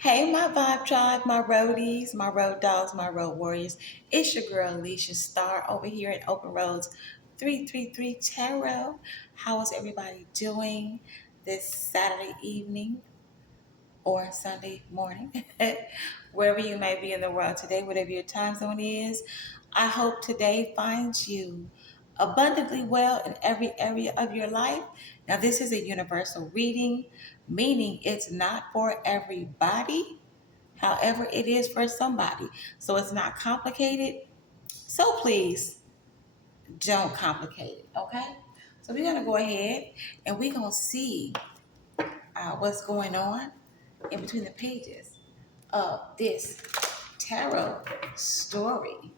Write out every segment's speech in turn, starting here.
Hey, my vibe tribe, my roadies, my road dogs, my road warriors. It's your girl, Alicia Starr, over here at Open Roads 333 Tarot. How is everybody doing this Saturday evening or Sunday morning? Wherever you may be in the world today, whatever your time zone is, I hope today finds you abundantly well in every area of your life. Now, this is a universal reading, meaning it's not for everybody. However, it is for somebody. So it's not complicated. So please don't complicate it, okay? So we're going to go ahead and we're going to see what's going on in between the pages of this tarot story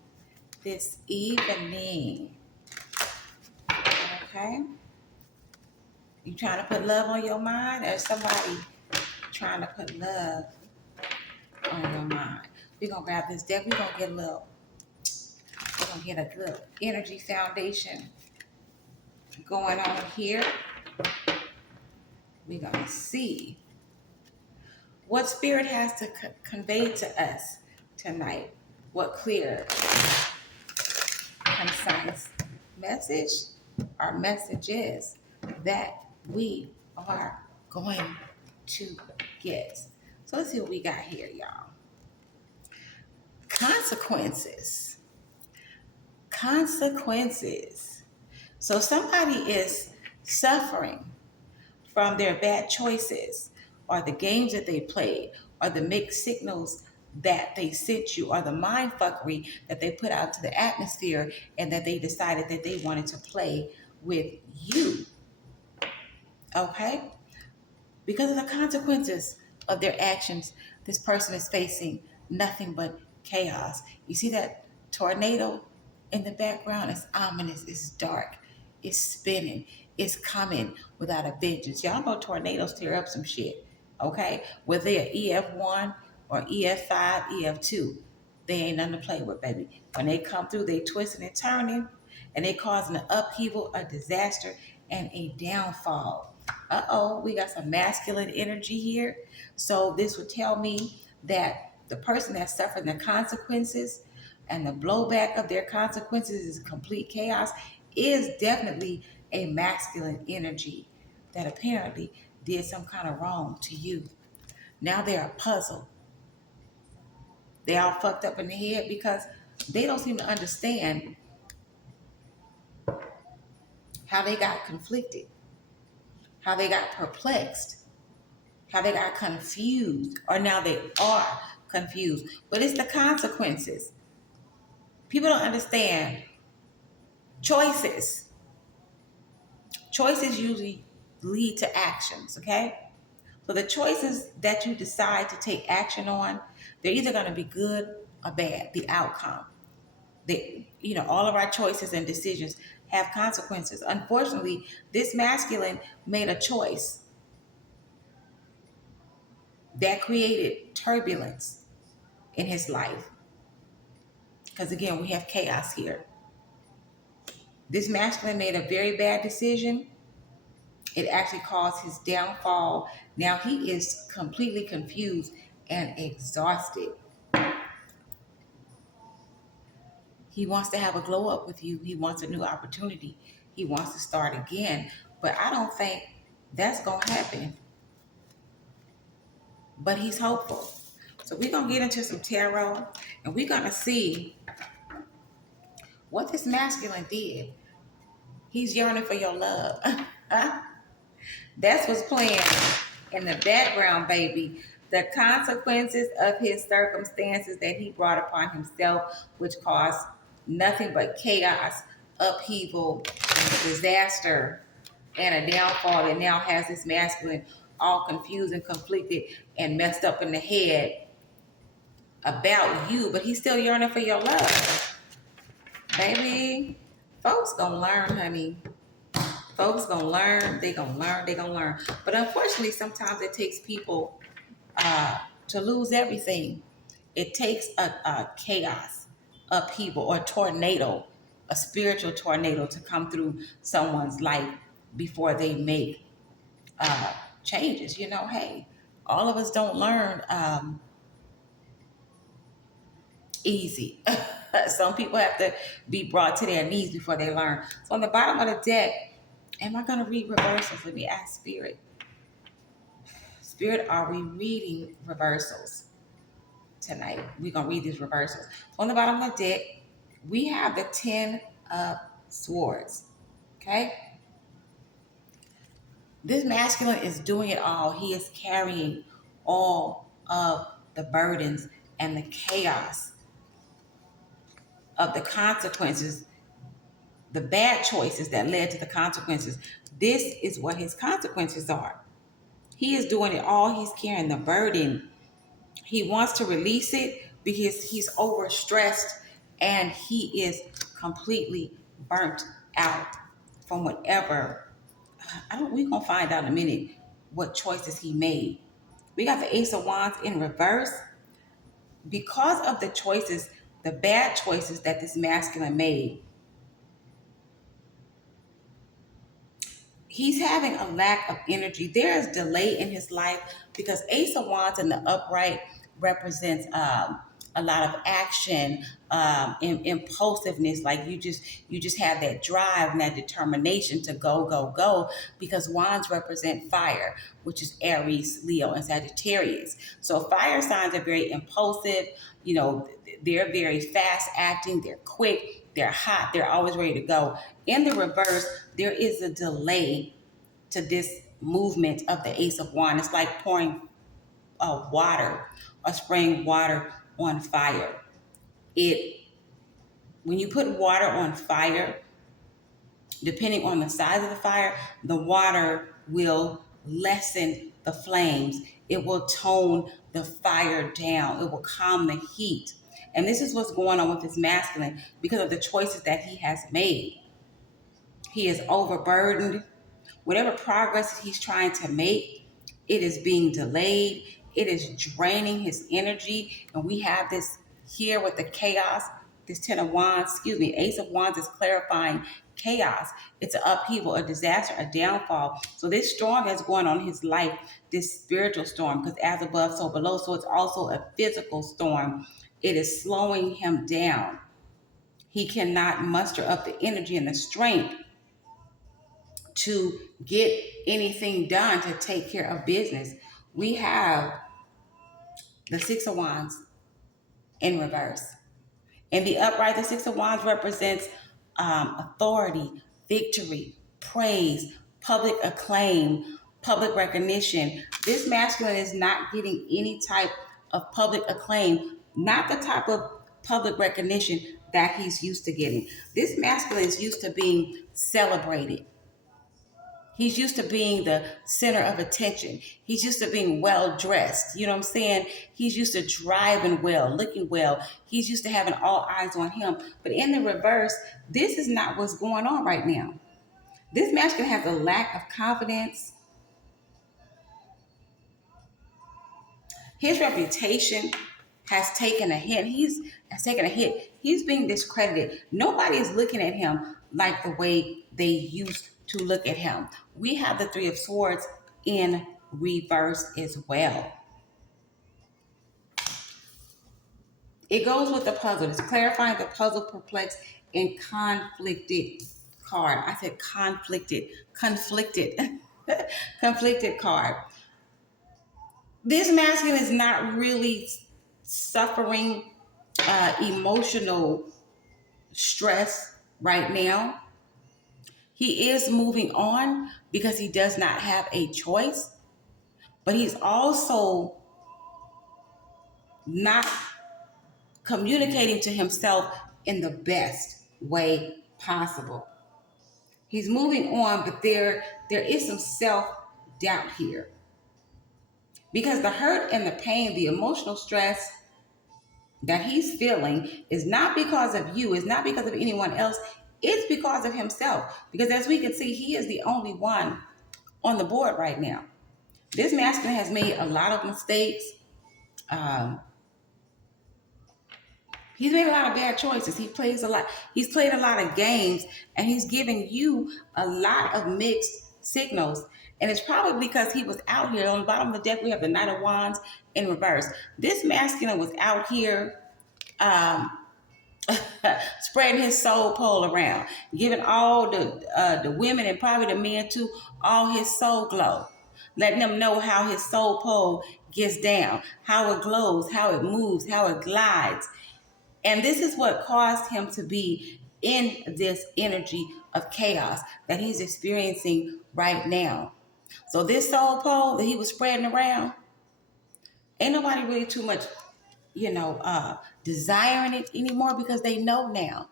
this evening, okay? You trying to put love on your mind, or somebody trying to put love on your mind? We're going to grab this deck. We're going to get a little We're going to get a good energy foundation going on here. We're going to see what Spirit has to convey to us tonight. What clear, concise message or messages that we are going to get. So let's see what we got here, y'all. Consequences. Consequences. So somebody is suffering from their bad choices or the games that they played or the mixed signals that they sent you or the mind fuckery that they put out to the atmosphere and that they decided that they wanted to play with you. Okay? Because of the consequences of their actions, this person is facing nothing but chaos. You see that tornado in the background? It's ominous, it's dark, it's spinning, it's coming without a vengeance. Y'all know tornadoes tear up some shit, okay? Whether they're EF1 or EF5, EF2, they ain't nothing to play with, baby. When they come through, they twisting and turning, and they causing an upheaval, a disaster, and a downfall. Uh-oh, we got some masculine energy here. So this would tell me that the person that's suffering the consequences and the blowback of their consequences is complete chaos is definitely a masculine energy that apparently did some kind of wrong to you. Now they're a puzzle. They all fucked up in the head because they don't seem to understand how they got conflicted, how they got perplexed, how they got confused, or now they are confused. But it's the consequences. People don't understand choices. Choices usually lead to actions, okay? So the choices that you decide to take action on, they're either going to be good or bad, the outcome. All of our choices and decisions have consequences. Unfortunately, this masculine made a choice that created turbulence in his life. Because again, we have chaos here. This masculine made a very bad decision. It actually caused his downfall. Now he is completely confused and exhausted. He wants to have a glow up with you. He wants a new opportunity. He wants to start again. But I don't think that's going to happen. But he's hopeful. So we're going to get into some tarot and we're going to see what this masculine did. He's yearning for your love. That's what's playing in the background, baby. The consequences of his circumstances that he brought upon himself, which caused nothing but chaos, upheaval, disaster, and a downfall that now has this masculine all confused and conflicted and messed up in the head about you, but he's still yearning for your love. Baby, folks gonna learn, honey. Folks gonna learn, they gonna learn, they gonna learn. But unfortunately, sometimes it takes people to lose everything. It takes a chaos, upheaval, or tornado, a spiritual tornado to come through someone's life before they make changes. Hey, All of us don't learn easy. Some people have to be brought to their knees before they learn. So on the bottom of the deck, am I going to read reversals? Let me ask Spirit. Spirit, are we reading reversals tonight? We're going to read these reversals. On the bottom of the deck, we have the 10 of Swords. Okay? This masculine is doing it all. He is carrying all of the burdens and the chaos of the consequences, the bad choices that led to the consequences. This is what his consequences are. He is doing it all. He's carrying the burden. He wants to release it because he's overstressed and he is completely burnt out from whatever. We're going to find out in a minute what choices he made. We got the Ace of Wands in reverse. Because of the choices, the bad choices that this masculine made, he's having a lack of energy. There is delay in his life because Ace of Wands in the upright represents a lot of action, impulsiveness. Like you just have that drive and that determination to go, go, go. Because Wands represent fire, which is Aries, Leo, and Sagittarius. So fire signs are very impulsive. You know, they're very fast acting. They're quick. They're hot. They're always ready to go. In the reverse, there is a delay to this movement of the Ace of Wands. It's like pouring water or spraying water on fire. When you put water on fire, depending on the size of the fire, the water will lessen the flames. It will tone the fire down. It will calm the heat. And this is what's going on with this masculine because of the choices that he has made. He is overburdened. Whatever progress he's trying to make, it is being delayed. It is draining his energy. And we have this here with the chaos. This Ten of Wands, Ace of Wands is clarifying chaos. It's an upheaval, a disaster, a downfall. So this storm that's going on in his life, this spiritual storm, because as above, so below. So it's also a physical storm. It is slowing him down. He cannot muster up the energy and the strength to get anything done to take care of business. We have the Six of Wands in reverse. In the upright, the Six of Wands represents authority, victory, praise, public acclaim, public recognition. This masculine is not getting any type of public acclaim, not the type of public recognition that he's used to getting. This masculine is used to being celebrated. He's used to being the center of attention. He's used to being well dressed. You know what I'm saying? He's used to driving well, looking well. He's used to having all eyes on him. But in the reverse, this is not what's going on right now. This masculine has a lack of confidence. His reputation has taken a hit. He's being discredited. Nobody is looking at him like the way they used to look at him. We have the Three of Swords in reverse as well. It goes with the puzzle. It's clarifying the puzzle, perplexed, and conflicted card. I said conflicted, conflicted card. This masculine is not really suffering emotional stress right now. He is moving on because he does not have a choice, but he's also not communicating to himself in the best way possible. He's moving on, but there is some self-doubt here. Because the hurt and the pain, the emotional stress that he's feeling is not because of you, it's not because of anyone else, it's because of himself. Because as we can see, he is the only one on the board right now. This masculine has made a lot of mistakes. He's made a lot of bad choices. He's played a lot of games, and he's giving you a lot of mixed signals. And it's probably because he was out here. On the bottom of the deck, we have the Knight of Wands in reverse. This masculine was out here um, spreading his soul pole around, giving all the women and probably the men too all his soul glow, letting them know how his soul pole gets down, how it glows, how it moves, how it glides. And this is what caused him to be in this energy of chaos that he's experiencing right now. So this soul pole that he was spreading around, ain't nobody really too much, desiring it anymore because they know now.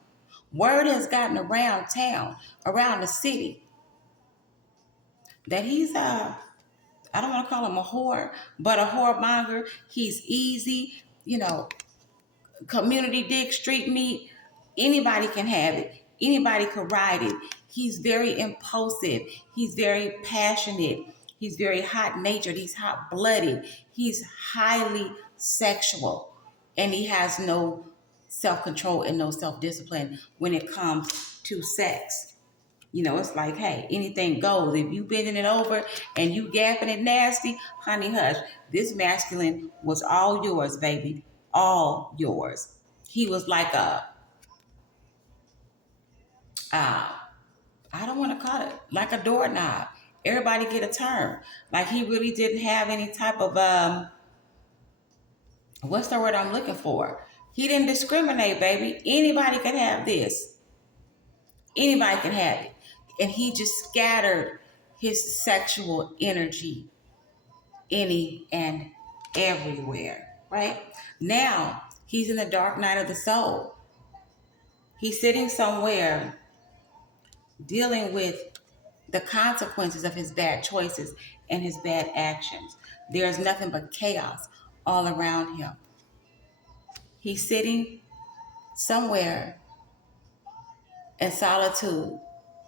Word has gotten around town, around the city, that he's I don't want to call him a whore, but a whoremonger. He's easy, community dig, street meat. Anybody can have it. Anybody can ride it. He's very impulsive. He's very passionate. He's very hot natured. He's hot blooded. He's highly sexual. And he has no self control and no self discipline when it comes to sex. It's like, hey, anything goes. If you bending it over and you gapping it nasty, honey, hush. This masculine was all yours, baby. All yours. He was like uh, I don't want to call it like a doorknob. Everybody get a turn. Like he really didn't have any type of what's the word I'm looking for? He didn't discriminate, baby. Anybody can have this. Anybody can have it. And he just scattered his sexual energy any and everywhere, right? Now he's in the dark night of the soul. He's sitting somewhere dealing with the consequences of his bad choices and his bad actions. There's nothing but chaos all around him. He's sitting somewhere in solitude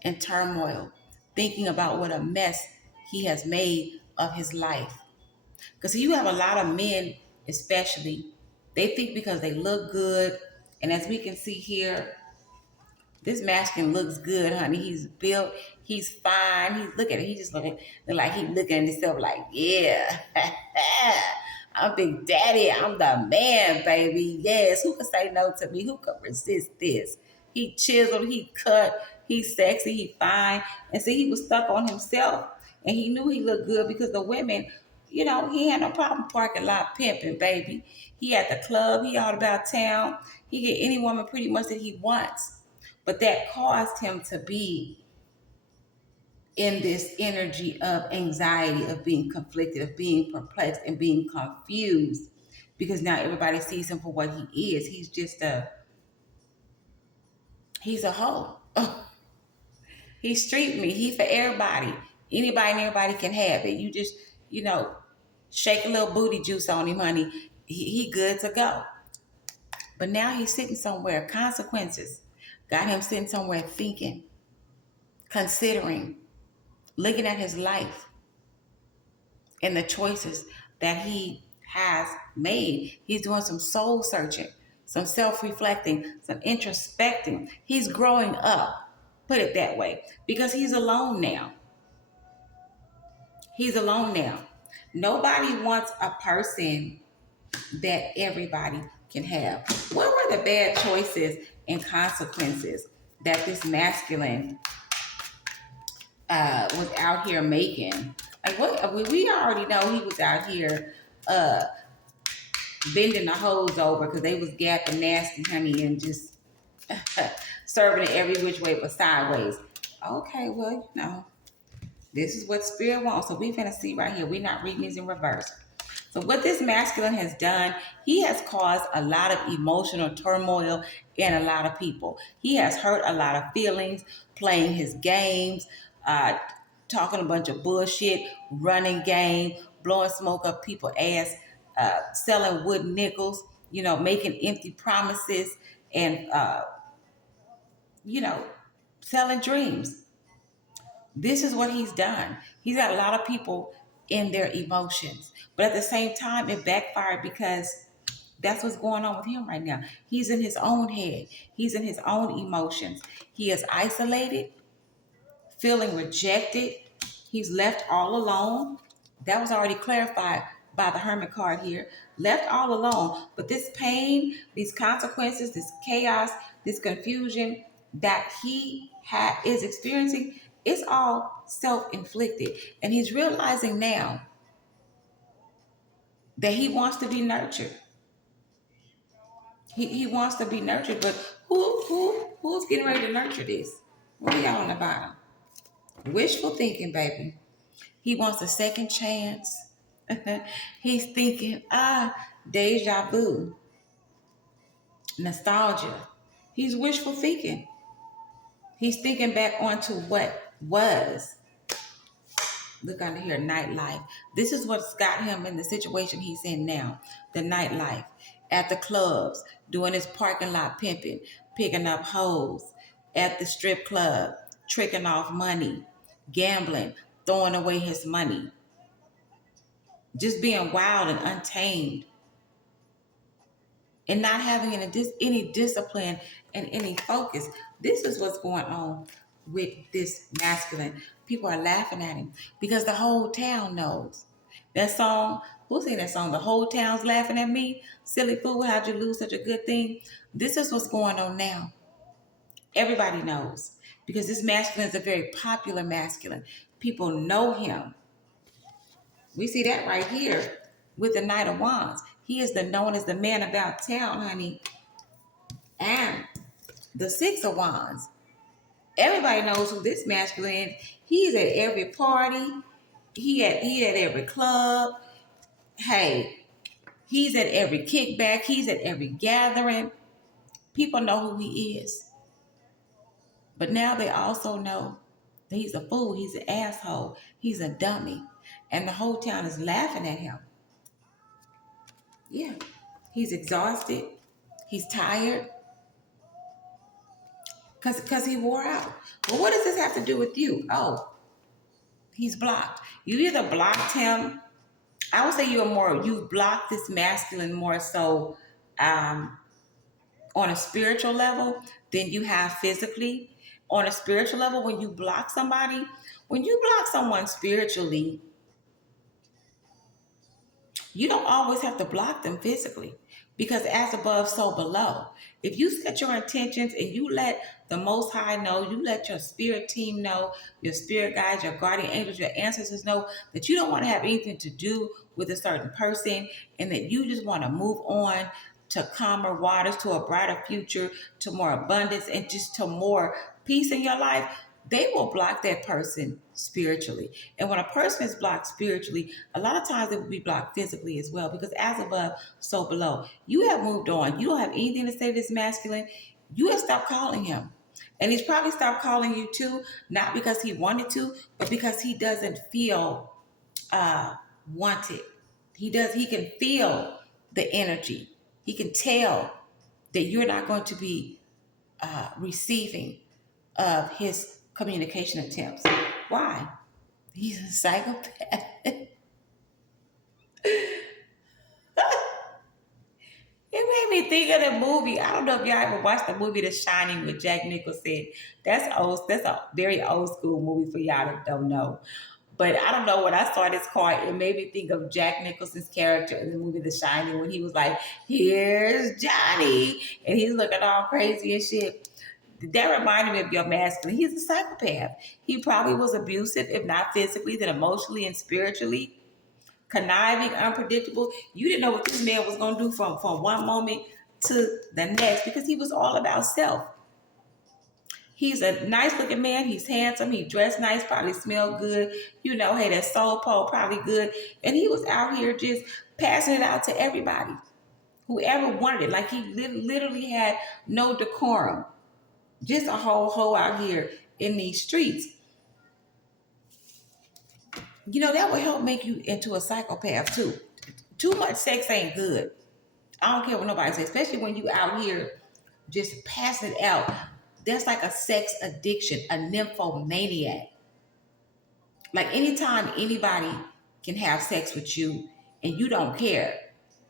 and turmoil, thinking about what a mess he has made of his life. Because you have a lot of men, especially, they think because they look good, and as we can see here, this masculine looks good, honey. He's built, he's fine. He's looking at it. He just looking like he's looking at himself like, yeah, I'm Big Daddy. I'm the man, baby. Yes, who can say no to me? Who can resist this? He chiseled, he cut, he's sexy, he fine. And see, he was stuck on himself. And he knew he looked good because the women, he had no problem parking lot pimping, baby. He at the club, he all about town. He get any woman pretty much that he wants. But that caused him to be in this energy of anxiety, of being conflicted, of being perplexed, and being confused. Because now everybody sees him for what he is. He's a hoe. He's street me. He for everybody. Anybody and everybody can have it. You just, shake a little booty juice on him, honey. He good to go. But now he's sitting somewhere. Consequences got him sitting somewhere thinking, considering, looking at his life and the choices that he has made. He's doing some soul searching, some self-reflecting, some introspecting. He's growing up, put it that way, because he's alone now. He's alone now. Nobody wants a person that everybody can have. What were the bad choices and consequences that this masculine was out here making? Like what we already know he was out here bending the hose over because they was gapping nasty, honey, and just serving it every which way but sideways. Okay, well, this is what spirit wants. So we finna see right here. We're not reading these in reverse. So what this masculine has done, he has caused a lot of emotional turmoil in a lot of people. He has hurt a lot of feelings, playing his games, talking a bunch of bullshit, running game, blowing smoke up people's ass, selling wooden nickels, making empty promises, and, selling dreams. This is what he's done. He's got a lot of people in their emotions. But at the same time, it backfired because that's what's going on with him right now. He's in his own head. He's in his own emotions. He is isolated, feeling rejected. He's left all alone. That was already clarified by the hermit card here. Left all alone. But this pain, these consequences, this chaos, this confusion that is experiencing, it's all self-inflicted. And he's realizing now that he wants to be nurtured. He wants to be nurtured, but who's getting ready to nurture this? What are y'all on the bottom? Wishful thinking, baby. He wants a second chance. He's thinking, deja vu, nostalgia. He's wishful thinking. He's thinking back onto what was. Look under here, nightlife. This is what's got him in the situation he's in now. The nightlife. At the clubs, doing his parking lot pimping, picking up hoes. At the strip club, tricking off money, gambling, throwing away his money. Just being wild and untamed. And not having any discipline and any focus. This is what's going on with this masculine. People are laughing at him because the whole town knows. That song, who sang that song? The whole town's laughing at me. Silly fool, how'd you lose such a good thing? This is what's going on now. Everybody knows because this masculine is a very popular masculine. People know him. We see that right here with the Knight of Wands. He is known as the man about town, honey. And the Six of Wands. Everybody knows who this masculine is. He's at every party. He at every club. Hey, he's at every kickback. He's at every gathering. People know who he is. But now they also know that he's a fool. He's an asshole. He's a dummy. And the whole town is laughing at him. Yeah. He's exhausted. He's tired. Because he wore out. Well, what does this have to do with you? Oh, he's blocked. You either blocked him. I would say you've blocked this masculine more so on a spiritual level than you have physically. On a spiritual level, when you block someone spiritually, you don't always have to block them physically because as above, so below. If you set your intentions and you let the Most High know, you let your spirit team know, your spirit guides, your guardian angels, your ancestors know that you don't want to have anything to do with a certain person and that you just want to move on to calmer waters, to a brighter future, to more abundance, and just to more peace in your life, they will block that person spiritually. And when a person is blocked spiritually, a lot of times they will be blocked physically as well because as above, so below. You have moved on. You don't have anything to say to this masculine. You have stopped calling him. And he's probably stopped calling you too, not because he wanted to, but because he doesn't feel wanted. He can feel the energy. He can tell that you're not going to be receiving of his communication attempts. Why? He's a psychopath. It made me think of the movie. I don't know if y'all ever watched the movie The Shining with Jack Nicholson. That's a very old school movie for y'all that don't know. But I don't know, when I saw this card, it made me think of Jack Nicholson's character in the movie The Shining when he was like, here's Johnny. And he's looking all crazy and shit. That reminded me of your masculine. He's a psychopath. He probably was abusive, if not physically, then emotionally and spiritually. Conniving, unpredictable. You didn't know what this man was going to do from one moment to the next because he was all about self. He's a nice looking man. He's handsome. He dressed nice, probably smelled good. You know, hey, that soul pole probably good. And he was out here just passing it out to everybody. Whoever wanted it. Like he literally had no decorum. Just a whole hoe out here in these streets. You know, that will help make you into a psychopath too. Too much sex ain't good. I don't care what nobody says, especially when you out here just passing it out. That's like a sex addiction, a nymphomaniac. Like anytime anybody can have sex with you and you don't care.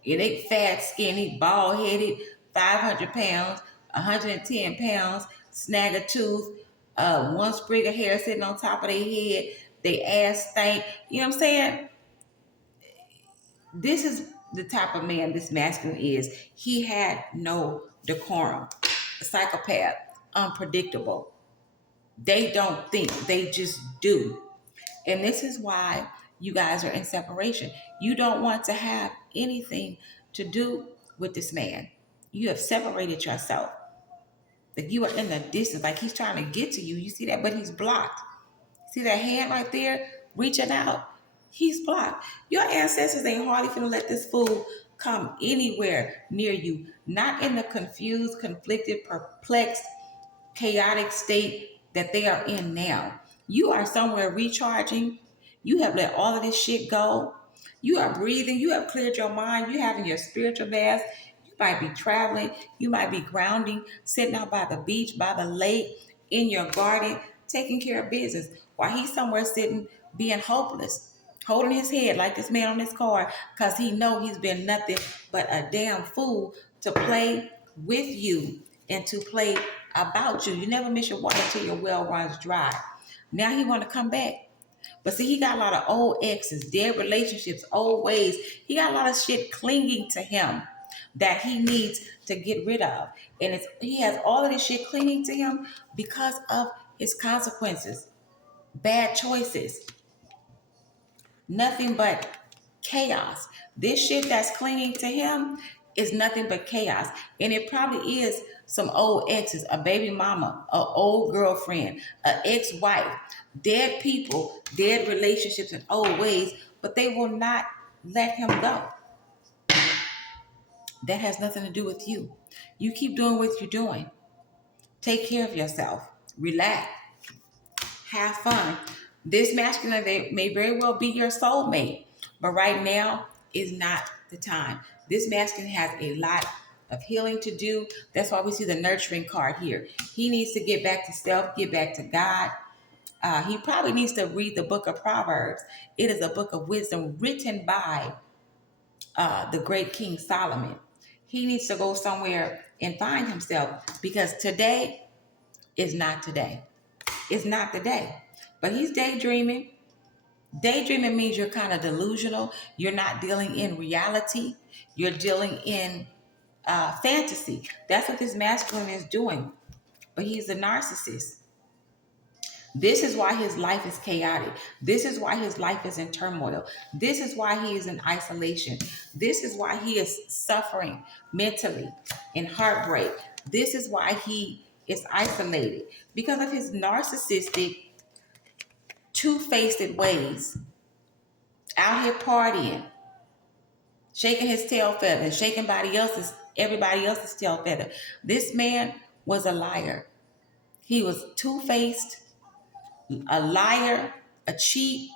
It ain't fat, skinny, bald-headed, 500 pounds, 110 pounds, snag a tooth, one sprig of hair sitting on top of their head. They ass stank. You know what I'm saying? This is the type of man this masculine is. He had no decorum. A psychopath, unpredictable. They don't think, they just do. And this is why you guys are in separation. You don't want to have anything to do with this man. You have separated yourself. Like you are in the distance, like he's trying to get to you. You see that, but he's blocked. See that hand right there reaching out? He's blocked. Your ancestors ain't hardly gonna let this fool come anywhere near you. Not in the confused, conflicted, perplexed, chaotic state that they are in now. You are somewhere recharging. You have let all of this shit go. You are breathing. You have cleared your mind. You having your spiritual bath. You might be traveling. You might be grounding, sitting out by the beach, by the lake, in your garden, taking care of business, while he's somewhere sitting, being hopeless, holding his head like this man on this card, because he know he's been nothing but a damn fool to play with you and to play about you. You never miss your water till your well runs dry. Now he want to come back. But see, he got a lot of old exes, dead relationships, old ways. He got a lot of shit clinging to him that he needs to get rid of. And he has all of this shit clinging to him because of his consequences, bad choices, nothing but chaos. This shit that's clinging to him is nothing but chaos. And it probably is some old exes, a baby mama, an old girlfriend, an ex-wife, dead people, dead relationships and old ways, but they will not let him go. That has nothing to do with you. You keep doing what you're doing. Take care of yourself. Relax. Have fun. This masculine may very well be your soulmate, but right now is not the time. This masculine has a lot of healing to do. That's why we see the nurturing card here. He needs to get back to self, get back to God. He probably needs to read the book of Proverbs. It is a book of wisdom written by the great King Solomon. He needs to go somewhere and find himself, because today is not today. It's not the day. But he's daydreaming. Daydreaming means you're kind of delusional. You're not dealing in reality. You're dealing in fantasy. That's what this masculine is doing. But he's a narcissist. This is why his life is chaotic. This is why his life is in turmoil. This is why he is in isolation. This is why he is suffering mentally in heartbreak. This is why he is isolated, because of his narcissistic, two-faced ways. Out here partying, shaking his tail feather, shaking everybody else's tail feather. This man was a liar. He was two-faced, a liar, a cheat.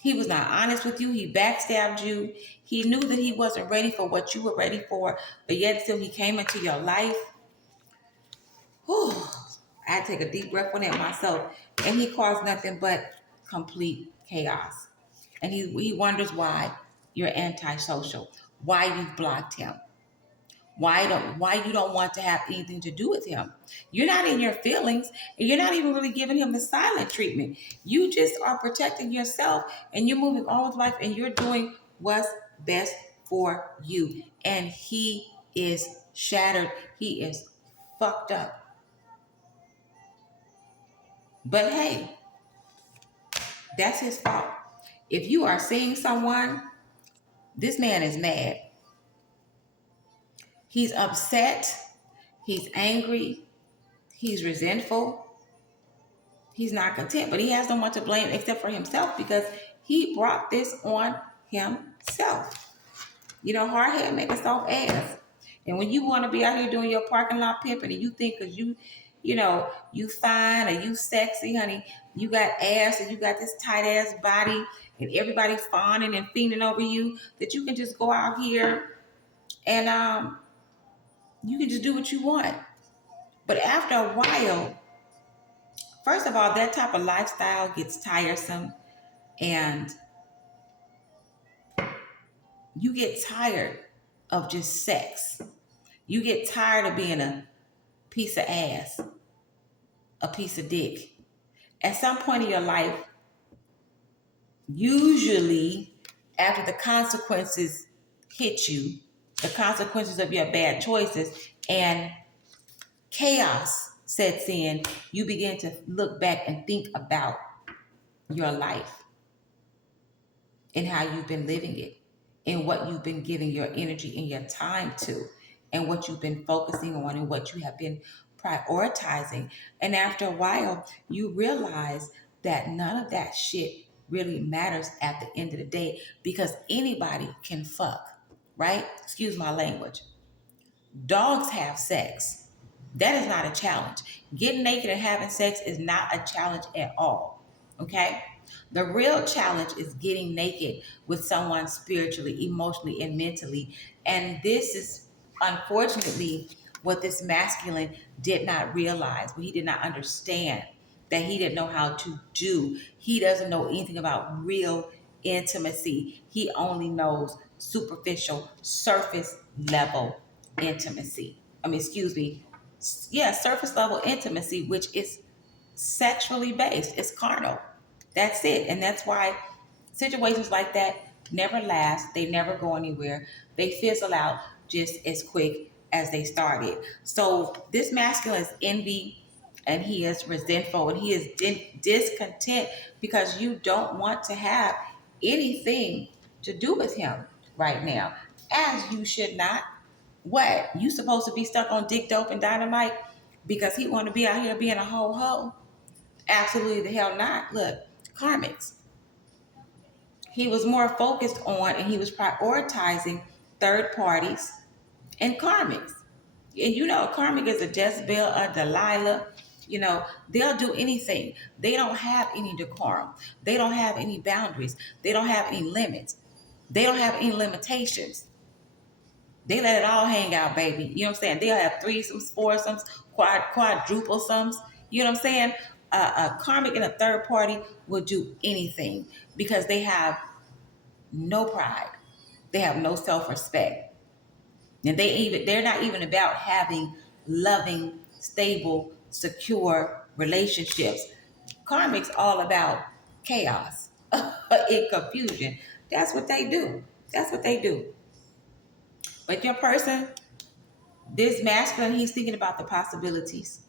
He was not honest with you. He backstabbed you. He knew that he wasn't ready for what you were ready for, but yet still he came into your life. Whew. I had to take a deep breath on it myself. And he caused nothing but complete chaos. And he wonders why you're antisocial, why you've blocked him, why you don't want to have anything to do with him. You're not in your feelings, and you're not even really giving him the silent treatment. You just are protecting yourself, and you're moving on with life, and you're doing what's best for you. And he is shattered. He is fucked up. But hey, that's his fault. If you are seeing someone, this man is mad. He's upset. He's angry. He's resentful. He's not content, but he has no one to blame except for himself, because he brought this on himself. You know, hard head make a soft ass. And when you want to be out here doing your parking lot pimping, and you think because you fine or you sexy, honey, you got ass and you got this tight ass body, and everybody's fawning and fiending over you, that you can just go out here and you can just do what you want. But after a while, first of all, that type of lifestyle gets tiresome, and you get tired of just sex. You get tired of being a piece of ass, a piece of dick. At some point in your life, Usually, after the consequences hit you, the consequences of your bad choices, and chaos sets in, you begin to look back and think about your life and how you've been living it and what you've been giving your energy and your time to and what you've been focusing on and what you have been prioritizing. And after a while, you realize that none of that shit really matters at the end of the day because anybody can fuck, right? Excuse my language. Dogs have sex. That is not a challenge. Getting naked and having sex is not a challenge at all. Okay? The real challenge is getting naked with someone spiritually, emotionally, and mentally. And this is unfortunately what this masculine did not realize, what he did not understand, that he didn't know how to do. He doesn't know anything about real intimacy. He only knows superficial, surface level intimacy. Excuse me. Yeah, surface level intimacy, which is sexually based. It's carnal. That's it. And that's why situations like that never last. They never go anywhere. They fizzle out just as quick as they started. So this masculine is envy and he is resentful and he is discontent because you don't want to have anything to do with him right now, as you should not. What? You supposed to be stuck on dick, dope, and dynamite because he want to be out here being a ho? Absolutely the hell not. Look, karmics. He was more focused on and he was prioritizing third parties and karmics. And you know, a karmic is a Jezebel, a Delilah. You know, they'll do anything. They don't have any decorum. They don't have any boundaries. They don't have any limits. They don't have any limitations. They let it all hang out, baby. You know what I'm saying? They'll have threesomes, foursomes, quadruple sums. You know what I'm saying? A karmic and a third party will do anything because they have no pride. They have no self-respect. And they're not even about having loving, stable, secure relationships. Karmic's all about chaos and confusion. That's what they do. That's what they do. But your person, this masculine, he's thinking about the possibilities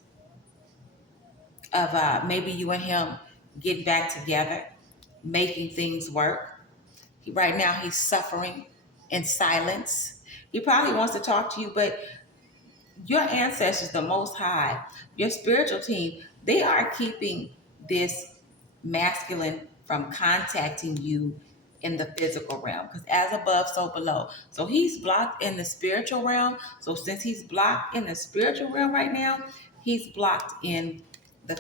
of maybe you and him getting back together, making things work. Right now, he's suffering in silence. He probably wants to talk to you, but your ancestors, the Most High, your spiritual team, they are keeping this masculine from contacting you in the physical realm. Because as above, so below. So he's blocked in the spiritual realm. So since he's blocked in the spiritual realm right now, he's blocked in the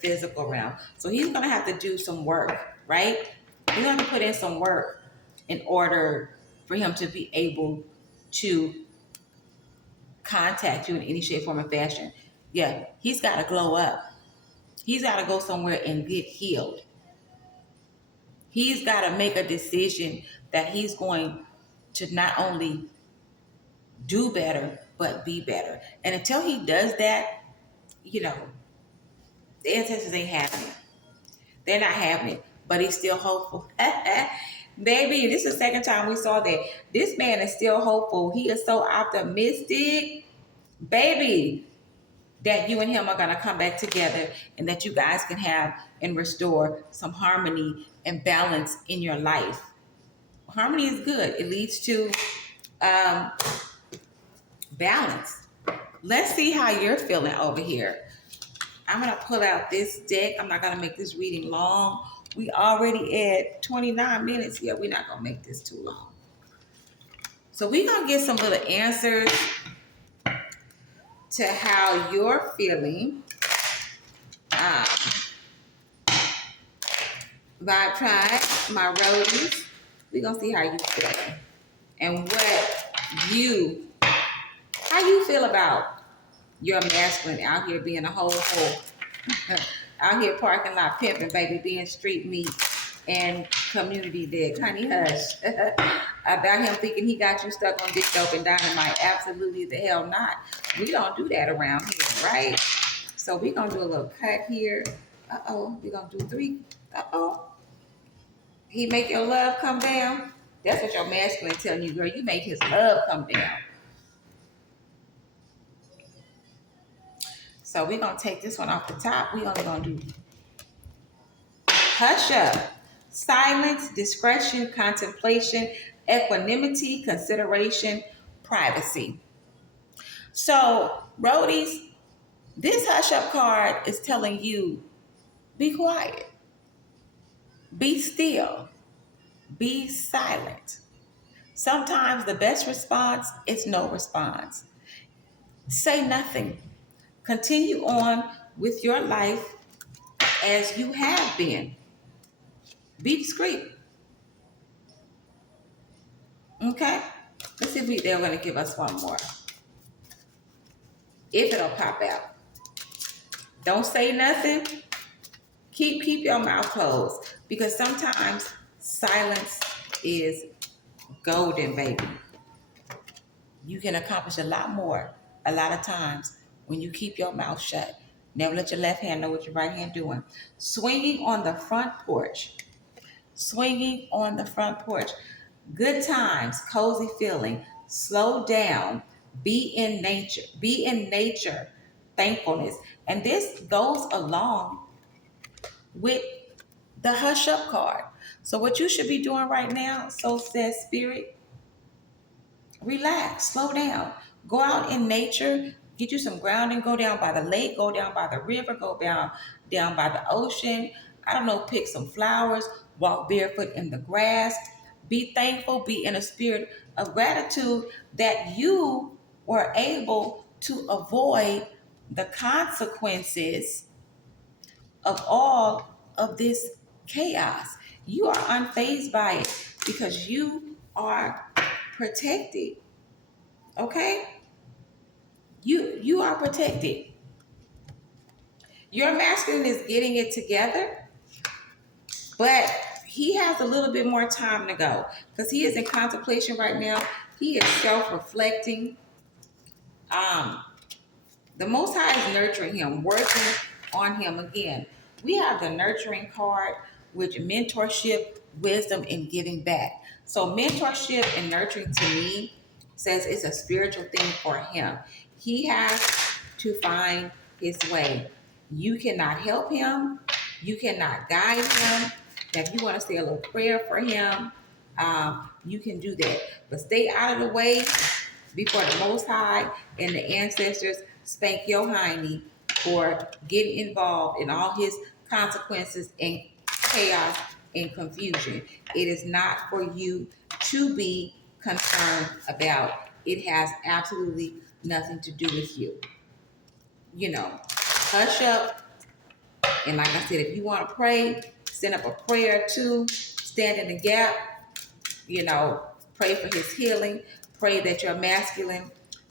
physical realm. So he's gonna have to do some work, right? He's gonna have to put in some work in order for him to be able to contact you in any shape, form, or fashion. Yeah, he's got to glow up. He's got to go somewhere and get healed. He's got to make a decision that he's going to not only do better, but be better. And until he does that, you know, the ancestors ain't having it. They're not having it, but he's still hopeful. Baby, this is the second time we saw that. This man is still hopeful. He is so optimistic. Baby, that you and him are going to come back together and that you guys can have and restore some harmony and balance in your life. Harmony is good. It leads to balance. Let's see how you're feeling over here. I'm going to pull out this deck. I'm not going to make this reading long. We already at 29 minutes. Yeah, we're not going to make this too long. So we're going to get some little answers to how you're feeling. Vibe Tribe, my roadies. We're going to see how you feel. And how you feel about your masculine out here being a whole out here parking lot pimping, baby, being street meat and community dick. Honey, hush. About him thinking he got you stuck on dick, dope, and dynamite. Absolutely the hell not. We don't do that around here, right? So we're going to do a little cut here. Uh-oh. We're going to do 3. Uh-oh. He make your love come down. That's what your masculine telling you, girl. You make his love come down. So we're going to take this one off the top. We're only going to do hush up. Silence, discretion, contemplation, equanimity, consideration, privacy. So, roadies, this hush up card is telling you, be quiet, be still, be silent. Sometimes the best response is no response. Say nothing. Continue on with your life as you have been. Be discreet. Okay? Let's see if they're going to give us one more. If it'll pop out. Don't say nothing. Keep your mouth closed, because sometimes silence is golden, baby. You can accomplish a lot more a lot of times when you keep your mouth shut. Never let your left hand know what your right hand doing. Swinging on the front porch. Swinging on the front porch. Good times, cozy feeling. Slow down. Be in nature. Be in nature. Thankfulness. And this goes along with the hush up card. So what you should be doing right now, so says Spirit, relax, slow down. Go out in nature, get you some grounding, go down by the lake, go down by the river, go down by the ocean. I don't know, pick some flowers, walk barefoot in the grass. Be thankful, be in a spirit of gratitude that you were able to avoid the consequences of all of this chaos. You are unfazed by it because you are protected. Okay? You are protected. Your masculine is getting it together, but he has a little bit more time to go because he is in contemplation right now. He is self-reflecting. The Most High is nurturing him, working on him again. We have the nurturing card, which mentorship, wisdom, and giving back. So mentorship and nurturing to me says it's a spiritual thing for him. He has to find his way. You cannot help him. You cannot guide him. Now, if you want to say a little prayer for him, you can do that. But stay out of the way before the Most High and the ancestors spank your hiney for getting involved in all his consequences and chaos and confusion. It is not for you to be concerned about. It has absolutely nothing to do with you. You know, hush up. And like I said, if you want to pray, send up a prayer too. Stand in the gap. You know, pray for his healing. Pray that your masculine,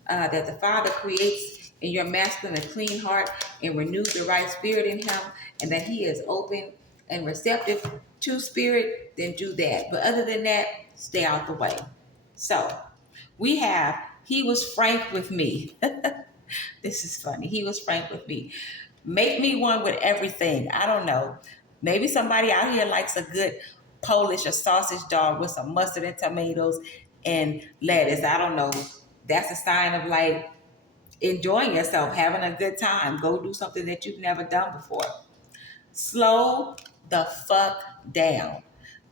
that the Father creates in your masculine a clean heart and renews the right spirit in him, and that he is open and receptive to spirit, then do that. But other than that, stay out the way. So we have, he was frank with me. This is funny. He was frank with me. Make me one with everything. I don't know. Maybe somebody out here likes a good Polish or sausage dog with some mustard and tomatoes and lettuce. I don't know. That's a sign of like enjoying yourself, having a good time. Go do something that you've never done before. Slow the fuck down.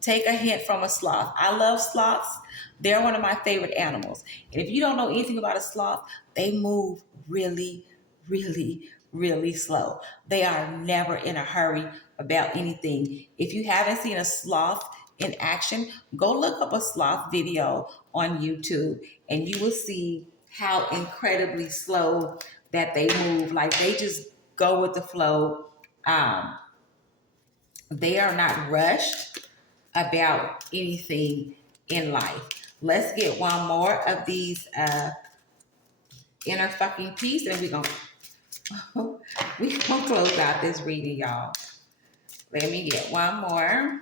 Take a hint from a sloth. I love sloths. They're one of my favorite animals. And if you don't know anything about a sloth, they move really, really, really slow. They are never in a hurry about anything. If you haven't seen a sloth in action, go look up a sloth video on YouTube and you will see how incredibly slow that they move. Like they just go with the flow. They are not rushed about anything in life. Let's get one more of these inner fucking peace, and we gonna close out this reading, y'all. Let me get one more.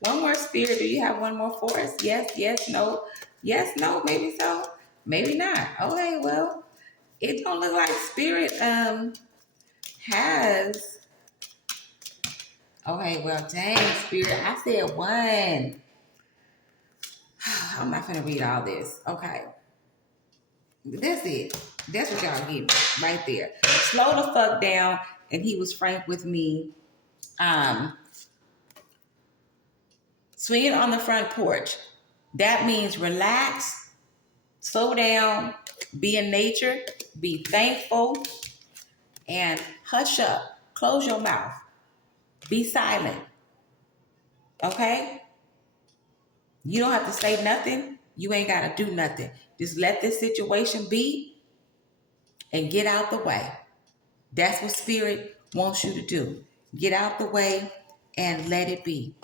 One more, Spirit. Do you have one more for us? Yes, yes, no. Yes, no, maybe so. Maybe not. Okay, well, it don't look like Spirit has Okay, well, dang, Spirit. I said one. I'm not gonna read all this. Okay. That's it. That's what y'all get right there. Slow the fuck down. And he was frank with me. Um, Swinging on the front porch. That means relax, slow down, be in nature, be thankful, and hush up. Close your mouth. Be silent. Okay? You don't have to say nothing. You ain't got to do nothing. Just let this situation be and get out the way. That's what Spirit wants you to do. Get out the way and let it be.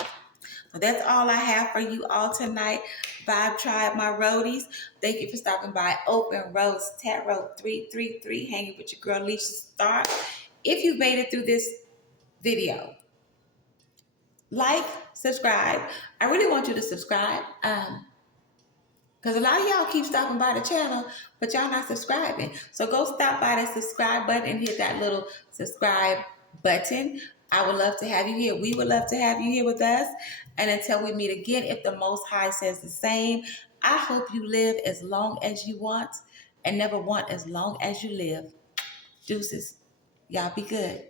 So that's all I have for you all tonight. Vibe Tribe, my roadies. Thank you for stopping by Open Roads Tarot 333, hanging with your girl, Leisha Star. If you've made it through this video, like, subscribe. I really want you to subscribe. Because a lot of y'all keep stopping by the channel, but y'all not subscribing. So go stop by that subscribe button and hit that little subscribe button. I would love to have you here. We would love to have you here with us. And until we meet again, if the Most High says the same, I hope you live as long as you want and never want as long as you live. Deuces. Y'all be good.